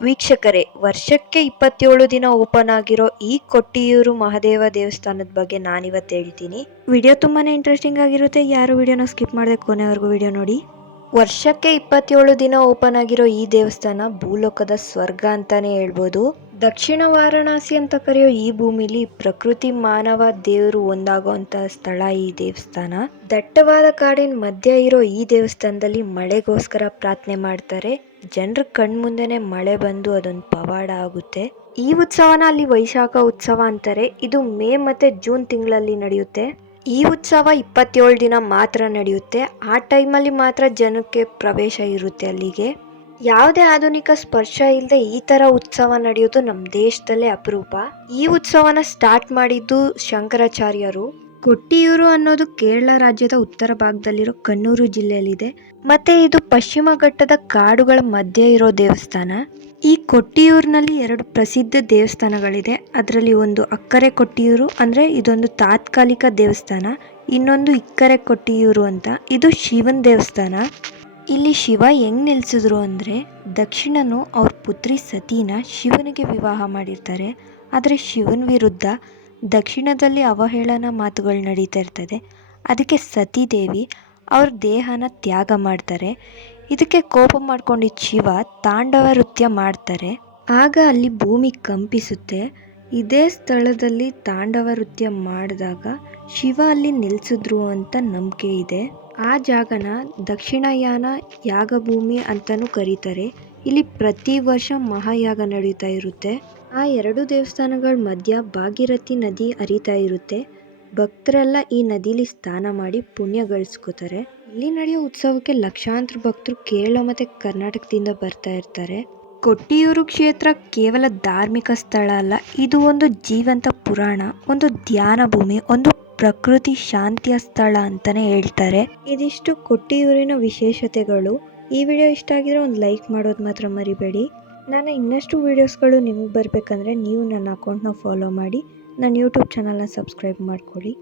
ವೀಕ್ಷಕರೇ, ವರ್ಷಕ್ಕೆ 27 ದಿನ ಓಪನ್ ಆಗಿರೋ ಈ ಕೊಟ್ಟಿಯೂರು ಮಹಾದೇವ ದೇವಸ್ಥಾನದ ಬಗ್ಗೆ ನಾನಿವತ್ತು ಹೇಳ್ತೀನಿ. ವಿಡಿಯೋ ತುಂಬಾನೇ ಇಂಟ್ರೆಸ್ಟಿಂಗ್ ಆಗಿರುತ್ತೆ. ಯಾರು ವಿಡಿಯೋನ ಸ್ಕಿಪ್ ಮಾಡದೆ ಕೊನೆವರೆಗೂ ವಿಡಿಯೋ ನೋಡಿ. ವರ್ಷಕ್ಕೆ 27 ದಿನ ಓಪನ್ ಆಗಿರೋ ಈ ದೇವಸ್ಥಾನ ಭೂಲೋಕದ ಸ್ವರ್ಗ ಅಂತಾನೆ ಹೇಳ್ಬೋದು. ದಕ್ಷಿಣ ವಾರಣಾಸಿ ಅಂತ ಕರೆಯೋ ಈ ಭೂಮಿಲಿ ಪ್ರಕೃತಿ, ಮಾನವ, ದೇವರು ಒಂದಾಗುವಂತ ಸ್ಥಳ ಈ ದೇವಸ್ಥಾನ. ದಟ್ಟವಾದ ಕಾಡಿನ ಮಧ್ಯ ಇರೋ ಈ ದೇವಸ್ಥಾನದಲ್ಲಿ ಮಳೆಗೋಸ್ಕರ ಪ್ರಾರ್ಥನೆ ಮಾಡ್ತಾರೆ. ಜನರ ಕಣ್ಮುಂದೆನೆ ಮಳೆ ಬಂದು ಅದೊಂದು ಪವಾಡ ಆಗುತ್ತೆ. ಈ ಉತ್ಸವನ ಅಲ್ಲಿ ವೈಶಾಖ ಉತ್ಸವ ಅಂತಾರೆ. ಇದು ಮೇ ಮತ್ತೆ ಜೂನ್ ತಿಂಗಳಲ್ಲಿ ನಡೆಯುತ್ತೆ. ಈ ಉತ್ಸವ 27 ದಿನ ಮಾತ್ರ ನಡೆಯುತ್ತೆ. ಆ ಟೈಮಲ್ಲಿ ಮಾತ್ರ ಜನಕ್ಕೆ ಪ್ರವೇಶ ಇರುತ್ತೆ ಅಲ್ಲಿಗೆ. ಯಾವುದೇ ಆಧುನಿಕ ಸ್ಪರ್ಶ ಇಲ್ಲದೆ ಈ ತರ ಉತ್ಸವ ನಡೆಯೋದು ನಮ್ಮ ದೇಶದಲ್ಲೇ ಅಪರೂಪ. ಈ ಉತ್ಸವನ ಸ್ಟಾರ್ಟ್ ಮಾಡಿದ್ದು ಶಂಕರಾಚಾರ್ಯರು. ಕೊಟ್ಟಿಯೂರು ಅನ್ನೋದು ಕೇರಳ ರಾಜ್ಯದ ಉತ್ತರ ಭಾಗದಲ್ಲಿರೋ ಕಣ್ಣೂರು ಜಿಲ್ಲೆಯಲ್ಲಿದೆ. ಮತ್ತೆ ಇದು ಪಶ್ಚಿಮ ಘಟ್ಟದ ಕಾಡುಗಳ ಮಧ್ಯೆ ಇರೋ ದೇವಸ್ಥಾನ. ಈ ಕೊಟ್ಟಿಯೂರಿನಲ್ಲಿ 2 ಪ್ರಸಿದ್ಧ ದೇವಸ್ಥಾನಗಳಿದೆ. ಅದರಲ್ಲಿ ಒಂದು ಅಕ್ಕರೆ ಕೊಟ್ಟಿಯೂರು ಅಂದ್ರೆ ಇದೊಂದು ತಾತ್ಕಾಲಿಕ ದೇವಸ್ಥಾನ. ಇನ್ನೊಂದು ಇಕ್ಕರೆ ಕೊಟ್ಟಿಯೂರು ಅಂತ, ಇದು ಶಿವನ ದೇವಸ್ಥಾನ. ಇಲ್ಲಿ ಶಿವ ಹೆಂಗ್ ನಿಲ್ಸಿದ್ರು ಅಂದ್ರೆ, ದಕ್ಷಿಣನು ಅವ್ರ ಪುತ್ರಿ ಸತೀನ ಶಿವನಿಗೆ ವಿವಾಹ ಮಾಡಿರ್ತಾರೆ. ಆದರೆ ಶಿವನ ವಿರುದ್ಧ ದಕ್ಷಿಣದಲ್ಲಿ ಅವಹೇಳನ ಮಾತುಗಳು ನಡೀತಾ ಇರ್ತದೆ. ಅದಕ್ಕೆ ಸತೀದೇವಿ ಅವ್ರ ದೇಹನ ತ್ಯಾಗ ಮಾಡ್ತಾರೆ. ಇದಕ್ಕೆ ಕೋಪ ಮಾಡ್ಕೊಂಡಿದ್ದ ಶಿವ ತಾಂಡವ ನೃತ್ಯ ಮಾಡ್ತಾರೆ. ಆಗ ಅಲ್ಲಿ ಭೂಮಿ ಕಂಪಿಸುತ್ತೆ. ಇದೇ ಸ್ಥಳದಲ್ಲಿ ತಾಂಡವ ನೃತ್ಯ ಮಾಡಿದಾಗ ಶಿವ ಅಲ್ಲಿ ನಿಲ್ಸಿದ್ರು ಅಂತ ನಂಬಿಕೆ ಇದೆ. ಆ ಜಾಗನ ದಕ್ಷಿಣಾಯನ ಯಾಗಭೂಮಿ ಅಂತಲೂ ಕರೀತಾರೆ. ಇಲ್ಲಿ ಪ್ರತಿ ವರ್ಷ ಮಹಾಯಾಗ ನಡೀತಾ ಇರುತ್ತೆ. ಆ 2 ದೇವಸ್ಥಾನಗಳ ಮಧ್ಯ ಭಾಗೀರಥಿ ನದಿ ಹರಿತಾ ಇರುತ್ತೆ. ಭಕ್ತರೆಲ್ಲ ಈ ನದಿಲಿ ಸ್ನಾನ ಮಾಡಿ ಪುಣ್ಯ ಗಳಿಸ್ಕೋತಾರೆ. ಇಲ್ಲಿ ನಡೆಯೋ ಉತ್ಸವಕ್ಕೆ ಲಕ್ಷಾಂತರ ಭಕ್ತರು ಕೇರಳ ಮತ್ತೆ ಕರ್ನಾಟಕದಿಂದ ಬರ್ತಾ ಇರ್ತಾರೆ. ಕೊಟ್ಟಿಯೂರು ಕ್ಷೇತ್ರ ಕೇವಲ ಧಾರ್ಮಿಕ ಸ್ಥಳ ಅಲ್ಲ, ಇದು ಒಂದು ಜೀವಂತ ಪುರಾಣ, ಒಂದು ಧ್ಯಾನ ಭೂಮಿ, ಒಂದು ಪ್ರಕೃತಿ ಶಾಂತಿಯ ಸ್ಥಳ ಅಂತಾನೆ ಹೇಳ್ತಾರೆ. ಇದಿಷ್ಟು ಕೊಟ್ಟಿಯೂರಿನ ವಿಶೇಷತೆಗಳು. ಈ ವಿಡಿಯೋ ಇಷ್ಟ ಆಗಿದ್ರೆ ಒಂದು ಲೈಕ್ ಮಾಡೋದು ಮಾತ್ರ ಮರಿಬೇಡಿ. ನನ್ನ ಇನ್ನಷ್ಟು ವಿಡಿಯೋಸ್ಗಳು ನಿಮಗೆ ಬರಬೇಕಂದ್ರೆ ನೀವು ನನ್ನ ಅಕೌಂಟ್ನ ಫಾಲೋ ಮಾಡಿ, ನನ್ನ ಯೂಟ್ಯೂಬ್ ಚಾನಲ್ನ ಸಬ್ಸ್ಕ್ರೈಬ್ ಮಾಡ್ಕೊಳ್ಳಿ.